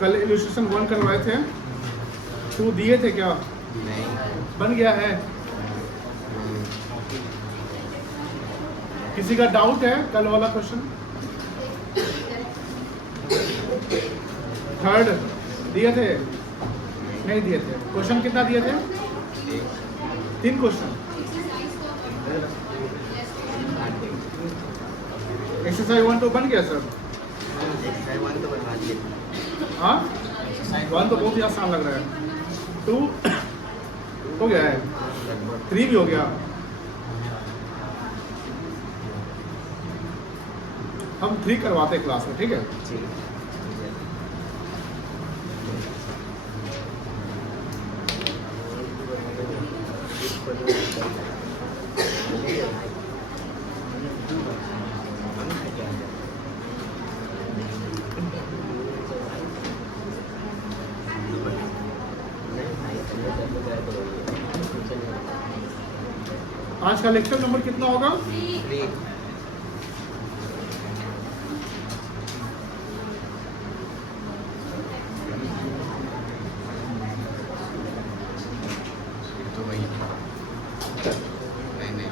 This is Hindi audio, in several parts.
कल इलस्ट्रेशन 1 करवाए थे, 2 दिए थे क्या? नहीं। बन गया है? किसी का डाउट है कल वाला क्वेश्चन? थर्ड दिए थे? नहीं दिए थे। क्वेश्चन कितना दिए थे? 3 क्वेश्चन। एक्सरसाइज 1 तो बन गया सर? एक्सरसाइज 1 तो बनवा दिए। हाँ, 1 तो बहुत ही आसान लग रहा है। 2 हो गया है, 3 भी हो गया। हम 3 करवाते हैं क्लास में, ठीक है? आज का लेक्चर नंबर कितना होगा? 3। तो वही नहीं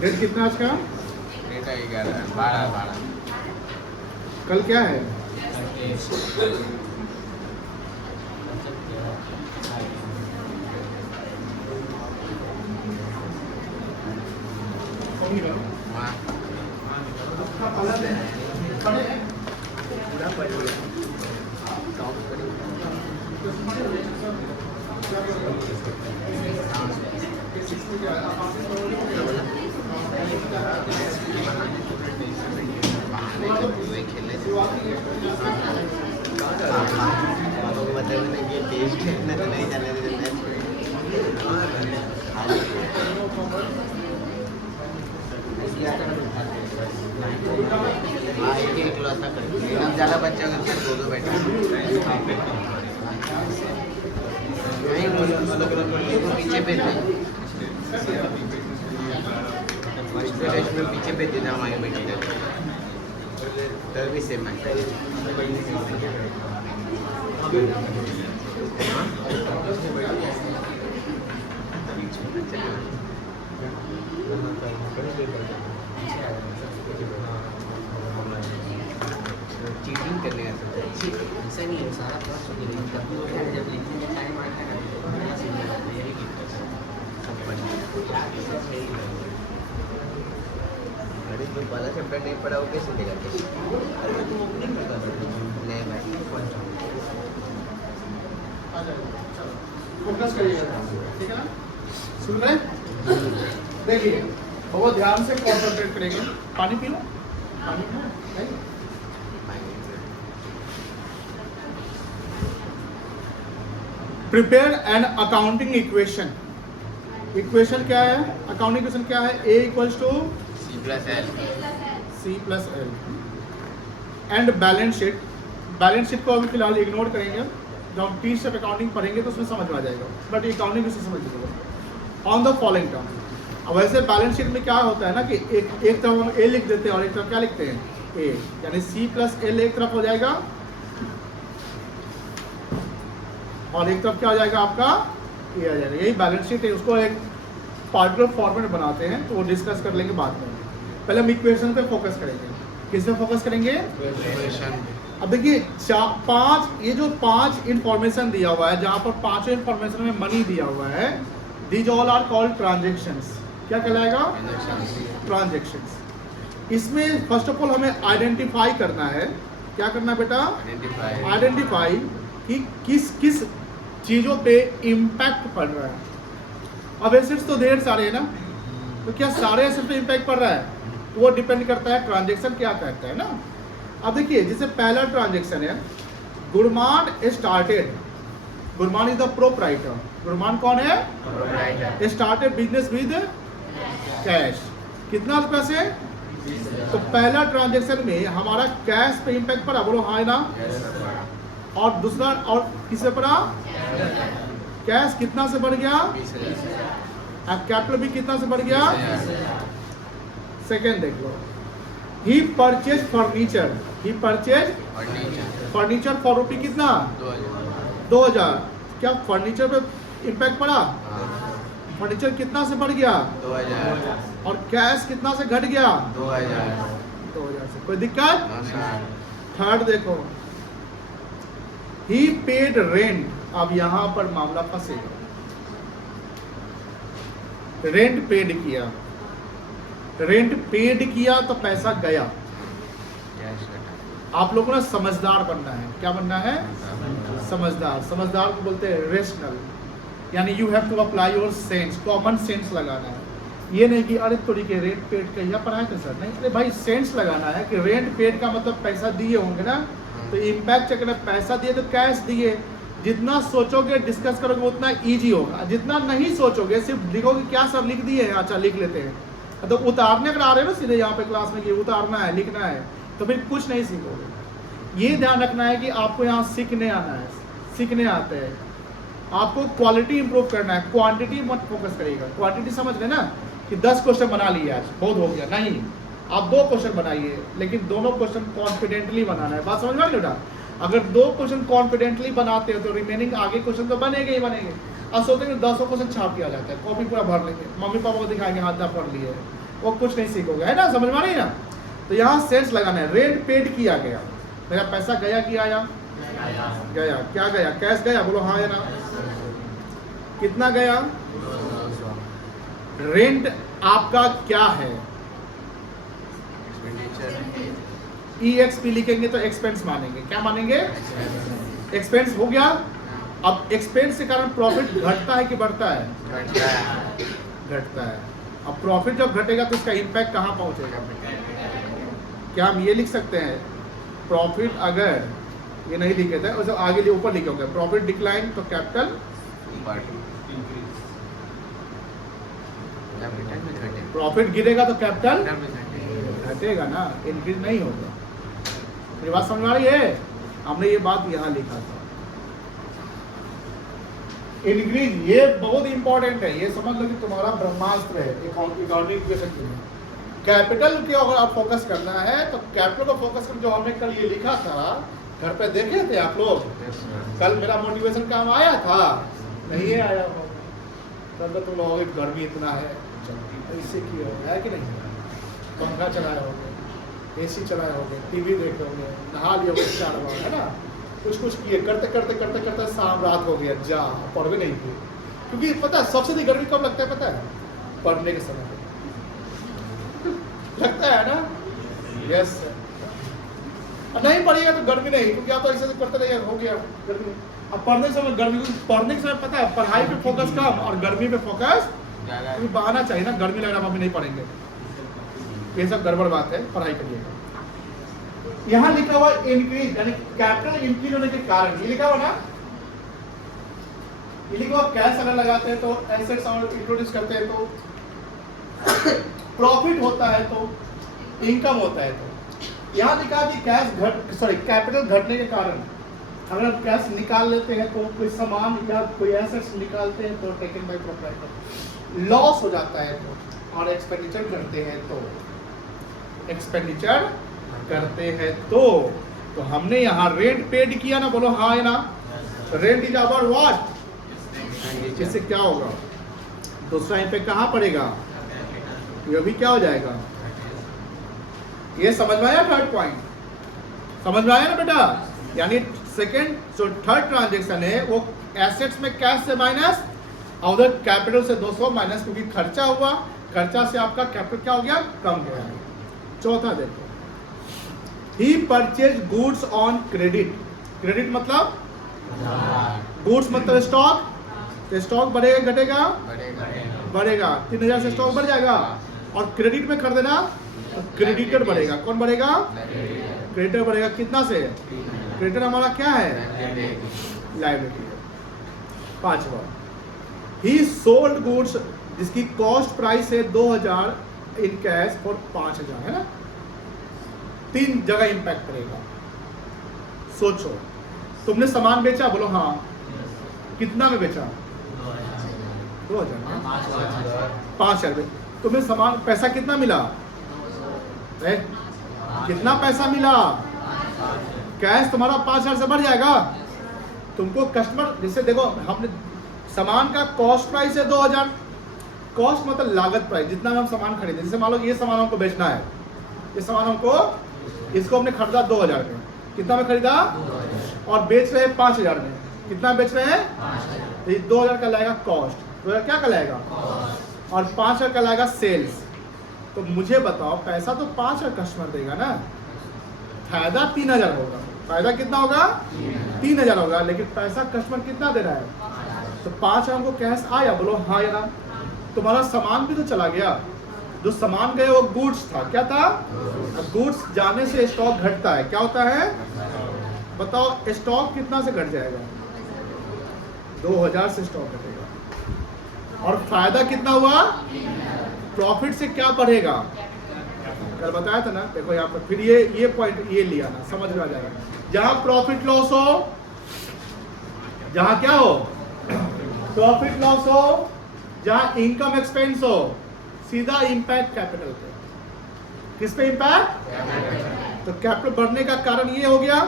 डेट कितना आज का? डेट है 12। कल क्या है? पूरा पढ़ लिया। टॉप खेलने मतलब ये टेस्ट खेलने तो नहीं जाने देते मैच ज़्यादा बच्चा करते 2 बैठे पीछे पे पीछे पे देना हमारे बैठे भी सेम है। चीटिंग करने का ऐसा नहीं है सारा जब लिखने में टाइम आता है अरे जो वाला चैप्टर नहीं पढ़ा वो कैसे देगा? नहीं भाई फोकस करिएगा, ठीक है ना? सुन रहे? देखिए बहुत ध्यान से कॉन्सेंट्रेट करेंगे। पानी पी लो, पानी पी लो। Prepare an accounting equation. Equation क्या है? अकाउंटिंग इक्वेशन क्या है? A equals to C plus L and balance sheet. Balance sheet को अभी फिलहाल इग्नोर करेंगे, जब हम 30 स्टेप अकाउंटिंग पढ़ेंगे तो उसमें समझ में आ जाएगा, बट अकाउंटिंग उसे समझ लीजिएगा। On the following term. अब वैसे बैलेंस शीट में क्या होता है ना कि एक तरफ हम A लिख देते हैं और एक तरफ क्या लिखते हैं? A, यानी C प्लस L एक तरफ हो जाएगा और एक तरफ क्या हो जाएगा आपका? A आ जाएगा। यही बैलेंस शीट है, उसको एक पार्टिकुलर फॉर्मेट बनाते हैं, तो वो डिस्कस कर लेंगे बाद में। पहले हम इक्वेशन पे फोकस करेंगे। किस पे फोकस करेंगे? अब देखिए 5, ये जो 5 इंफॉर्मेशन दिया हुआ है, जहाँ पर 5 इंफॉर्मेशन में मनी दिया हुआ है, these all are called transactions. क्या कहलाएगा? ट्रांजेक्शंस। इसमें फर्स्ट ऑफ ऑल हमें आइडेंटिफाई करना है। क्या करना है बेटा? आइडेंटिफाई कि किस किस चीज़ों पे इम्पैक्ट पड़ रहा है। अब एसेट्स तो ढेर सारे हैं ना, तो क्या सारे एसेट्स पे इम्पैक्ट पड़ रहा है? तो वो डिपेंड करता है ट्रांजेक्शन क्या कहता है ना। अब देखिए जैसे पहला ट्रांजेक्शन है, Gurman started. Gurman is the proprietor. Gurman कौन है? Started business with cash. कितना पैसे? तो पहला ट्रांजेक्शन में हमारा कैश पे इम्पैक्ट पड़ा, बोलो हाँ ना। और दूसरा और किससे पड़ा? कैश कितना से बढ़ गया? कैपिटल भी कितना से बढ़ गया? सेकेंड देख लो, he purchase furniture, he purchase furniture for rupee कितना 2000। क्या फर्नीचर पे इम्पैक्ट पड़ा? फर्नीचर कितना से बढ़ गया 2000 और कैश कितना से घट गया 2000 से। कोई दिक्कत? थर्ड देखो, ही पेड रेंट। अब यहां पर मामला फंसेगा, रेंट पेड किया, रेंट पेड किया तो पैसा गया। आप लोगों ने समझदार बनना है। क्या बनना है? समझदार। समझदार को बोलते हैं रेशनल, यानी you have to apply your sense, common sense लगाना है। ये नहीं कि अरे थोड़ी के रेंट पेड कहिया पढ़ाए थे सर, नहीं, अरे भाई सेंस लगाना है कि रेंट पेड का मतलब पैसा दिए होंगे ना, तो इम्पैक्ट अगर पैसा दिए तो कैश दिए। जितना सोचोगे डिस्कस करोगे उतना इजी होगा, जितना नहीं सोचोगे सिर्फ लिखोगे क्या सर लिख दिए हैं, अच्छा लिख लेते हैं, तो उतारने अगर आ रहे हो ना सीधे यहाँ पे क्लास में कि उतारना है लिखना है, तो फिर कुछ नहीं सीखोगे। ये ध्यान रखना है कि आपको यहाँ सीखने आना है, सीखने आते हैं। आपको क्वालिटी इंप्रूव करना है, क्वांटिटी मत फोकस करिएगा। क्वांटिटी समझ गए ना कि 10 क्वेश्चन बना लिए आज बहुत हो गया, नहीं, आप 2 क्वेश्चन बनाइए, लेकिन दोनों क्वेश्चन कॉन्फिडेंटली बनाना है। बात समझ में आ गई बेटा? अगर 2 क्वेश्चन कॉन्फिडेंटली बनाते हो तो रिमेनिंग आगे क्वेश्चन तो बनेंगे ही बनेंगे। अब सोचते हैं 10 क्वेश्चन छाप किया जाता है, कॉपी पूरा भर लेंगे, मम्मी पापा को दिखाएंगे हाथ दा पढ़ लिए, वो कुछ नहीं सीखोगे, है ना? समझ में आ रही ना? तो यहाँ सेंस लगाना है। रेंट पेड किया गया, मेरा पैसा गया कि आया? गया। क्या गया? कैश गया? बोलो हाँ या ना? कितना गया? रेंट आपका क्या है? EXP लिखेंगे तो एक्सपेंस मानेंगे। क्या मानेंगे? एक्सपेंस हो गया। अब एक्सपेंस के कारण प्रॉफिट घटता है कि बढ़ता है? घटता है। अब प्रॉफिट जब घटेगा तो इसका इम्पैक्ट कहाँ पहुंचेगा? क्या हम ये लिख सकते हैं प्रॉफिट, अगर ये नहीं लिखे थे और आगे लिए ऊपर लिखे होंगे प्रॉफिट डिक्लाइन तो कैपिटल, प्रॉफिट गिरेगा तो कैपिटल घटेगा ना, इंक्रीज नहीं होगा। मेरी बात समझ आ रही है? हमने ये बात यहाँ लिखा था, इंक्रीज, ये बहुत इंपॉर्टेंट है, ये समझ लो कि तुम्हारा ब्रह्मास्त्र है अकाउंटिंग इक्वेशन के लिए। कैपिटल के अगर आप फोकस करना है तो कैपिटल को फोकस कर, जो हमने कल ये लिखा था घर पे देखे थे आप लोग, कल मेरा मोटिवेशन काम आया था नहीं आया हो, तब तुम लोगों की गर्मी इतना है इससे किया है कि नहीं? पंखा चलाए होंगे, AC चलाए होंगे, TV देखे होंगे, नहा लिए होंगे 4 बार, है ना? कुछ कुछ किए, करते करते करते करते शाम रात हो गया, जा पढ़ भी नहीं किए। क्योंकि पता है सबसे अधिक गर्मी कब लगता है? पता है? पढ़ने के समय लगता है ना? यस। नहीं पढ़िएगा तो गर्मी नहीं, क्योंकि आप तो ऐसे करते रहिए, हो गया गर्मी। अब पढ़ने के समय गर्मी, पढ़ने के समय पता है पढ़ाई पे फोकस कम और गर्मी पे फोकस क्योंकि बहाना चाहिए ना, गर्मी लग रहा मम्मी नहीं पढ़ेंगे, ये सब गड़बड़ बात है, पढ़ाई करिएगा। यहाँ लिखा हुआ इंक्रीज, यानी कैपिटल इंक्रीज होने के कारण, ये लिखा हुआ ना, ये लिखा हुआ कैश अगर लगाते हैं तो एसेट्स और इंट्रोड्यूस करते हैं तो प्रॉफिट होता है तो इनकम होता है। तो यहाँ लिखा कि कैपिटल घटने के कारण अगर आप कैश निकाल लेते हैं तो कोई सामान या कोई एसेट्स निकालते हैं तो टेकन बाय प्रोप्राइटर, लॉस हो जाता है तो, और एक्सपेंडिचर करते हैं तो, एक्सपेंडिचर करते हैं तो हमने यहाँ रेंट पेड किया ना, बोलो हाँ या ना? Rent is about what? इससे क्या होगा? दूसरा इम्पैक्ट कहाँ पड़ेगा? ये भी क्या हो जाएगा? ये समझ में आया? थर्ड पॉइंट समझ में आया ना बेटा? यानी सेकंड जो थर्ड ट्रांजेक्शन है वो एसेट्स में कैश से माइनस और उधर कैपिटल से 200 माइनस, क्योंकि खर्चा हुआ, खर्चा से आपका कैपिटल क्या हो गया? कम गया। चौथा देखो, he purchase goods on credit. Credit मतलब गुड्स मतलब स्टॉक, तो स्टॉक बढ़ेगा घटेगा? बढ़ेगा। 3000 से स्टॉक बढ़ जाएगा और क्रेडिट में खरीदना तो क्रेडिटर बढ़ेगा। कौन बढ़ेगा? क्रेडिटर बढ़ेगा। कितना से? क्रेडिटर हमारा क्या है? लायबिलिटी है। 5वां, ही सोल्ड गुड्स जिसकी कॉस्ट प्राइस है 2000 इन कैश फॉर 5000, है ना? 3 जगह इंपैक्ट करेगा। सोचो, तुमने सामान बेचा, बोलो हाँ, कितना में बेचा? 2000, 5000। तुम्हें सामान पैसा कितना मिला? ए, कितना पैसा मिला? कैश तुम्हारा 5,000 से बढ़ जाएगा। तुमको कस्टमर जैसे देखो, हमने सामान का कॉस्ट प्राइस है 2,000, कॉस्ट मतलब लागत प्राइस, जितना हम सामान खरीदे। जैसे मान लो ये सामान हमको बेचना है, ये सामान हमको, इसको हमने खरीदा 2,000 में, कितना में खरीदा और बेच रहे हैं 5,000 में, कितना बेच रहे हैं? तो ये 2,000 का लाएगा कॉस्ट, 2,000 क्या कहलाएगा? और 5,000 का लाएगा सेल्स। तो मुझे बताओ, पैसा तो 5,000 कस्टमर देगा ना, फायदा 3,000 होगा। फायदा कितना होगा? 3,000 होगा, लेकिन पैसा कस्टमर कितना दे रहा है? तो 5,000 हमको कैश आया, बोलो हाँ या ना। तुम्हारा सामान भी तो चला गया, जो सामान गए वो गुड्स था, क्या था? गुड्स जाने से स्टॉक घटता है, क्या होता है? बताओ स्टॉक कितना से घट जाएगा? 2,000 से स्टॉक घटेगा। और फायदा कितना हुआ? प्रॉफिट से क्या बढ़ेगा? कल बताया था ना, देखो यहाँ पर फिर ये पॉइंट ये लिया ना, समझ में आ जाएगा। जहां प्रॉफिट लॉस हो, जहां क्या हो? प्रॉफिट लॉस हो, जहां इनकम एक्सपेंस हो, सीधा इंपैक्ट कैपिटल पे। किस पे इंपैक्ट? तो कैपिटल बढ़ने का कारण ये हो गया,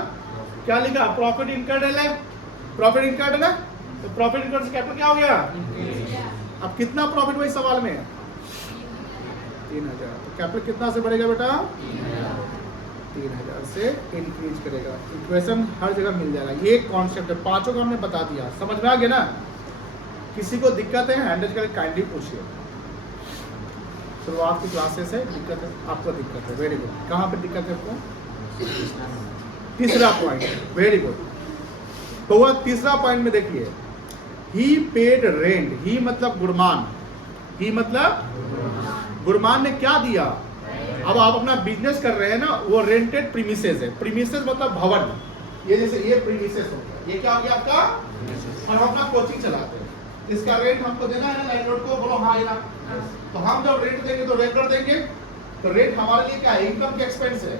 क्या लिखा? प्रॉफिट इनकर्ड है, प्रॉफिट इनकर्ड है ना, तो प्रॉफिट इनकर्ड से कैपिटल क्या हो गया? अब कितना प्रॉफिट वही सवाल में है? 3,000। तो कैपिटल कितना से बढ़ेगा बेटा? 3,000 से इंक्रीज करेगा। इक्वेशन हर जगह मिल जाएगा, ये कॉन्सेप्ट है, पांचों का हमने बता दिया, समझ में आ गया ना? किसी को दिक्कत है हैंडल करके काइंडली पूछिए। शुरुआत की क्लासेस है, दिक्कत है आपको? दिक्कत है, वेरी गुड। कहाँ पे दिक्कत है आपको? तीसरा पॉइंट, वेरी गुड। तो वह तीसरा पॉइंट में देखिए, ही पेड रेंट, ही मतलब गुरमान, ही मतलब गुरमान ने क्या दिया? अब आप अपना बिजनेस कर रहे हैं ना, वो रेंटेड प्रीमिसेस है। प्रीमिसेस मतलब भवन, ये जैसे ये प्रीमिसेस हो गया, ये क्या हो गया आपका? और हम अपना कोचिंग चलाते हैं, इसका रेंट हमको देना है ना लैंडलॉर्ड को, बोलो हाँ या ना। तो हम जब रेंट देंगे तो रेगुलर देंगे, तो रेंट हमारे लिए क्या है? इनकम की एक्सपेंस है,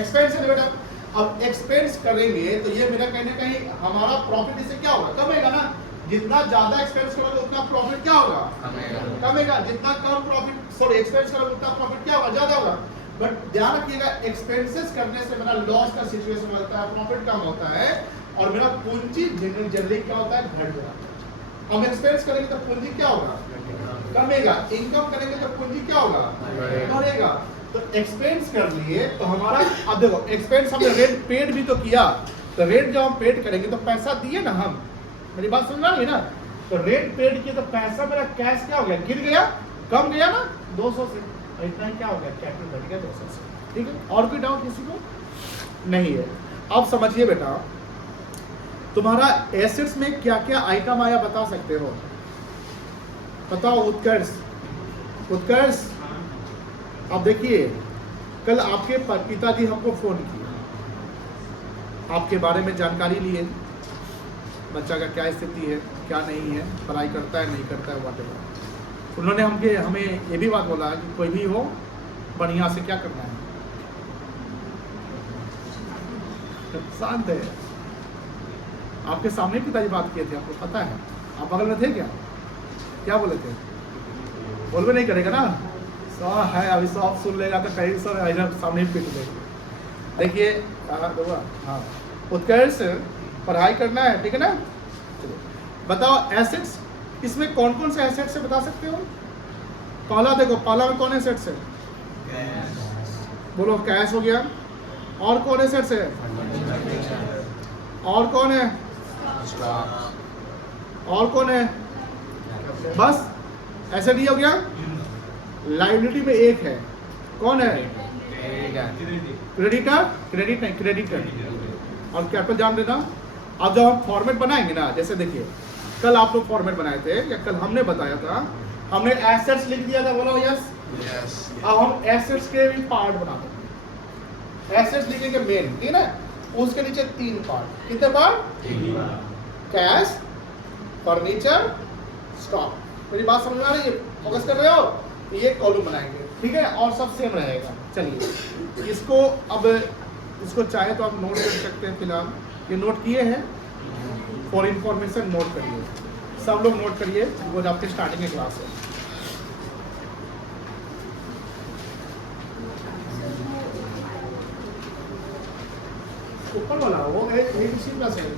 एक्सपेंस है बेटा। अब एक्सपेंस करेंगे तो ये मेरा कहीं ना कहीं हमारा प्रॉफिट इससे क्या होगा? कमेगा ना। जितना ज्यादा एक्सपेंस करोगे उतना प्रॉफिट क्या होगा? कमेगा। जितना कम प्रॉफिट सॉरी एक्सपेंस करोगे उतना प्रॉफिट क्या होगा? ज्यादा होगा। बट ध्यान रखिएगा, एक्सपेंसेस करने से मेरा लॉस का सिचुएशन होता है, प्रॉफिट कम होता है, और मेरा पूंजी जनरली क्या होता है? घट जाता है। हम एक्सपेंस करेंगे तो पूंजी क्या होगा? कमेगा। इनकम करेंगे तो पूंजी क्या होगा? बढ़ेगा। तो एक्सपेंस कर लिए तो हमारा, अब देखो एक्सपेंस हमने रेंट पेड भी तो किया, तो रेंट जब हम पेड करेंगे तो पैसा दिए ना हम, मेरी बात समझ रही है ना? तो रेंट पेड किया तो पैसा मेरा कैश क्या हो गया? गिर गया, कम गया ना 200 से, और इतना ही क्या हो गया? कैपिटल बढ़ गया 200 से। ठीक है, और कोई डाउट किसी को नहीं है? अब समझिए बेटा, तुम्हारा एसेट्स में क्या क्या आइटम आया बता सकते हो? बताओ उत्कर्ष, उत्कर्ष। अब देखिए, कल आपके पिताजी हमको फोन किए, आपके बारे में जानकारी लिए, बच्चा का क्या स्थिति है, क्या नहीं है, पढ़ाई करता है नहीं करता है, व्हाटएवर। उन्होंने हमें ये भी बात बोला कि कोई भी हो बढ़िया से क्या करना है, शांत है। आपके सामने पिताजी बात किए थे, आपको पता है? आप बगल में थे क्या? क्या बोले थे? बोलवे नहीं करेगा ना, सौ है अभी, सब सुन लेगा तो कहीं सर सामने ही पीट देगा। देखिए हाँ, उत्कर्ष पढ़ाई करना है, ठीक है ना? चलो बताओ एसेट्स, इसमें कौन कौन से एसेट्स है बता सकते हो? पहला देखो, पहला में कौन एसेट्स है? बोलो कैश हो गया। और कौन एसेट्स है? और कौन है? और कौन है? बस एसेट ही हो गया। लायबिलिटी में एक है, कौन है? क्रेडिटर, क्रेडिट नहीं, क्रेडिटर। और कैपिटल जान देना। अब जब हम फॉर्मेट बनाएंगे ना, जैसे देखिए कल आप लोग फॉर्मेट बनाए थे, या कल हमने बताया था, हमने एसेट्स लिख दिया था, बोलो यस। अब हम एसेट्स के भी पार्ट बनाते हैं, एसेट्स लिखेंगे मेन, ठीक है ना? उसके नीचे 3 पार्ट, कितने पार्ट? Cash, furniture, stock. मेरी बात समझ में आ रही है? फोकस कर रहे हो? ये कॉलम बनाएंगे, ठीक है, और सब सेम रहेगा। चलिए इसको, अब इसको चाहे तो आप नोट कर सकते हैं। फिलहाल ये नोट किए हैं, फॉर इंफॉर्मेशन नोट करिए, सब लोग नोट करिए, वो आपके स्टार्टिंग की क्लास है। ऊपर वाला वो ABC प्लस है।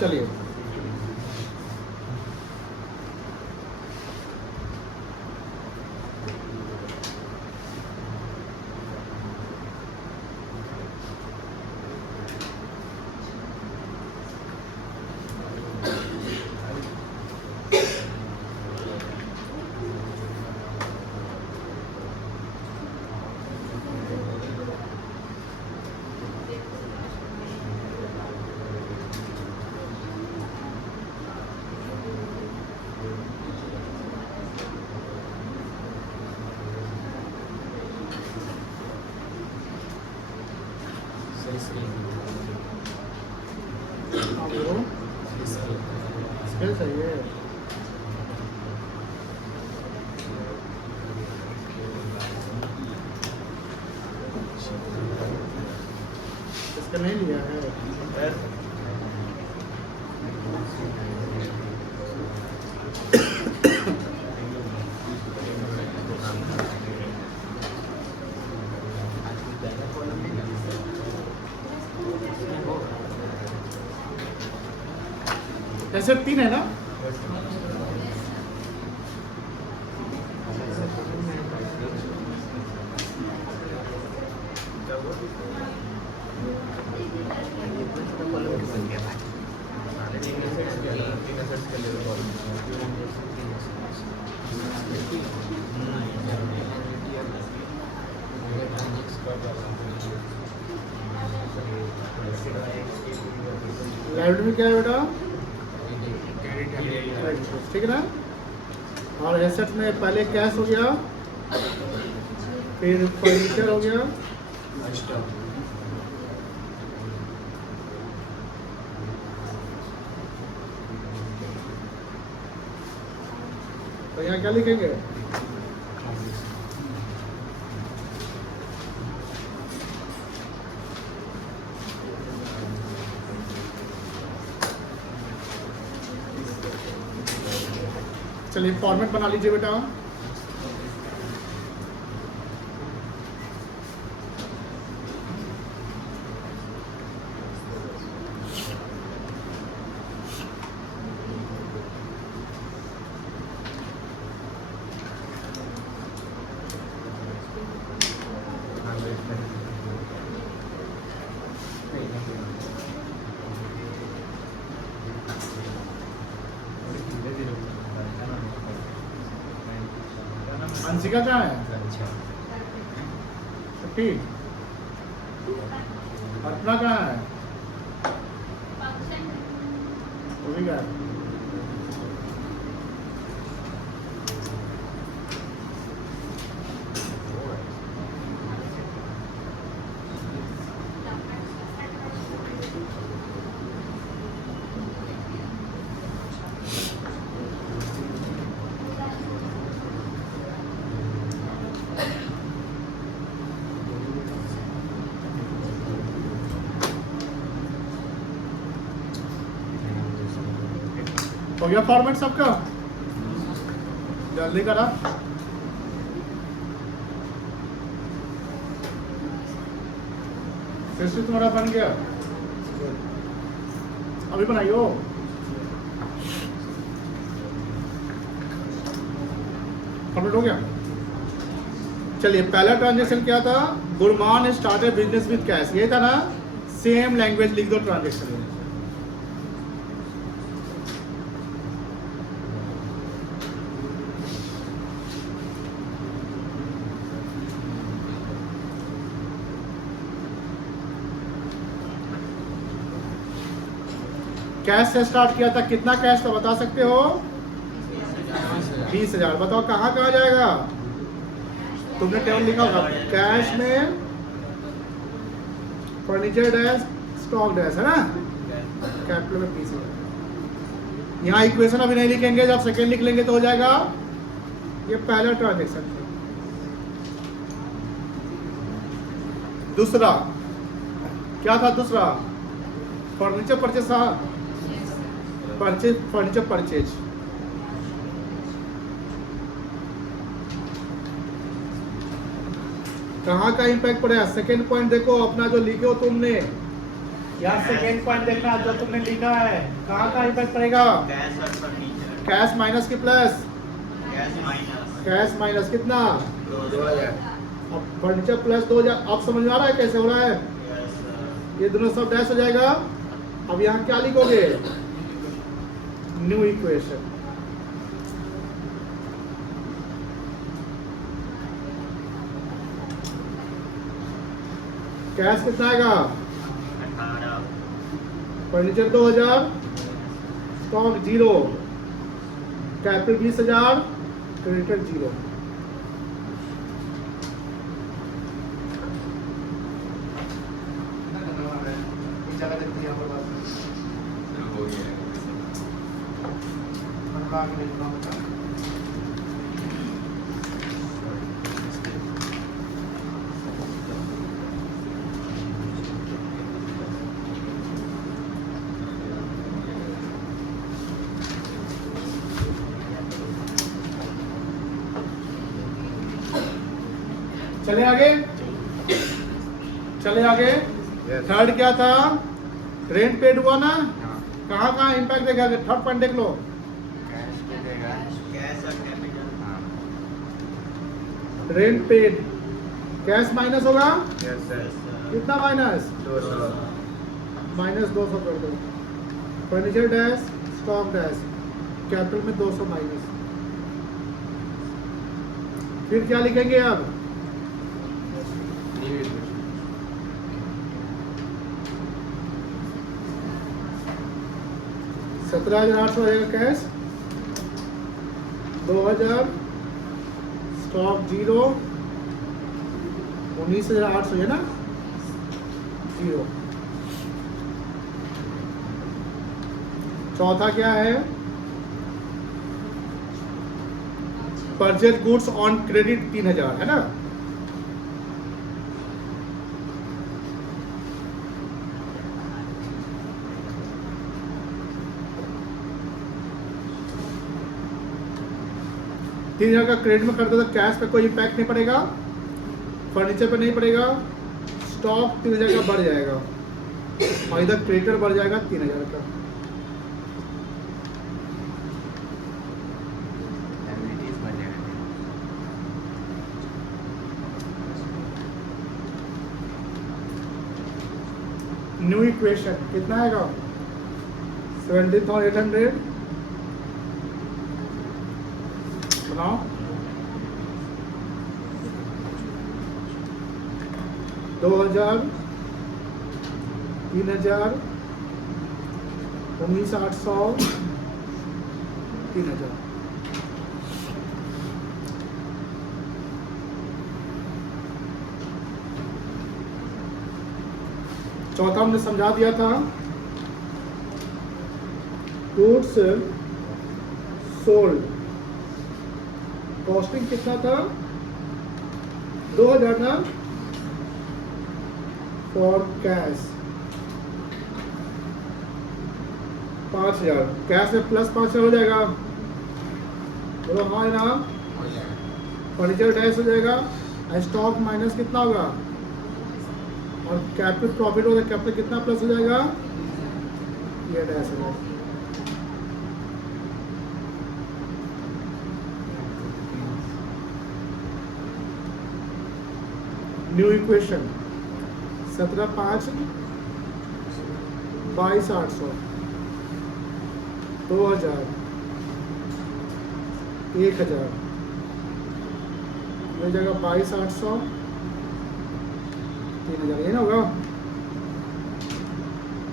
चलिए स्केल सही है। इसका नहीं लिया है। ऐसे 3 है ना? लाइब्रेरी में क्या है बेटा? ठीक है ना? और एसेट में पहले कैश हो गया, फिर फर्नीचर हो गया, तो यहाँ क्या लिखेंगे? चलिए फॉर्मेट बना लीजिए बेटा। अंशिका कहाँ है? ठीक। अर्पणा कहाँ है? वो भी कहाँ है? हो गया फॉर्मेट सबका? जल्दी करा। फिर से तुम्हारा बन गया, अभी बनाइयो। फॉर्मेट हो गया। चलिए पहला ट्रांजेक्शन क्या था? Gurman started business with cash, ये था ना? सेम लैंग्वेज लिख दो ट्रांजेक्शन में। कैश से स्टार्ट किया था, कितना कैश था बता सकते हो? 20,000। बताओ कहाँ कहाँ जाएगा? तुमने टेबल लिखा होगा कैश में फर्नीचर डैश स्टॉक डैश है ना, कैपिटल में पी से। यहाँ इक्वेशन अभी नहीं लिखेंगे, जब सेकेंड लिख लेंगे तो हो जाएगा। ये पहला ट्रांजेक्शन था। दूसरा क्या था? दूसरा फर्नीचर परचेज था, फर्नीचर परचेज। कहाँ का इम्पैक्ट पड़ेगा? सेकेंड पॉइंट देखो अपना जो लिखे हो तुमने, यहाँ सेकेंड पॉइंट देखना जो तुमने लिखा है, कहाँ का इम्पैक्ट पड़ेगा? कैश माइनस की प्लस, कैश माइनस कितना? 2000। अब फर्नीचर प्लस 2000। अब समझ में आ रहा है कैसे हो रहा है? ये दोनों सब डैश हो जाएगा। अब यहाँ क्या लिखोगे? New equation. कैश कितना आएगा? Furniture 2000, stock 0, capital 20,000, creditor 0। चले आगे, चले आगे। थर्ड क्या था? रेंट पेड हुआ ना, कहाँ कहाँ इम्पैक्ट देखा? थर्ड पॉइंट देख लो। रेंट पेड, कैश माइनस होगा, कितना माइनस? 200। माइनस 200 कर दो। Furniture dash stock dash, capital में 200 माइनस। फिर क्या लिखेंगे अब? 17,800 रहेगा कैश, 2000 स्टॉक 0, 19,800 है ना, 0। चौथा क्या है? परचेज गुड्स ऑन क्रेडिट 3,000 है ना। तीन हजार का क्रेडिट में कर दो तो कैश पे कोई इम्पैक्ट नहीं पड़ेगा, फर्नीचर पे नहीं पड़ेगा, स्टॉक 3,000 का बढ़ जाएगा और इधर क्रेडिटर बढ़ जाएगा 3,000 का। न्यू इक्वेशन कितना आएगा? 17,800 बनाओ। दो 2000, 3,000, 19,800, 3,000। चौथा हमने समझा दिया था, गुड्स सोल्ड कॉस्टिंग कितना था? 2,000 ना, फॉर कैश 5,000, कैश में प्लस 5,000 हो जाएगा, बोलो हाँ है ना। फर्नीचर डैश हो जाएगा, स्टॉक माइनस कितना होगा, और कैपिटल प्रॉफिट होगा, कैपिटल कितना प्लस हो जाएगा, ये डैश हो जाएगा। न्यू इक्वेशन 17,500, 22,800, 2,000, 1,000, ये जगह 22,800, 3,000, ये ना होगा।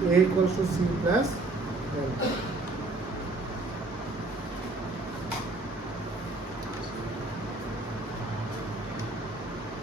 A = C + L।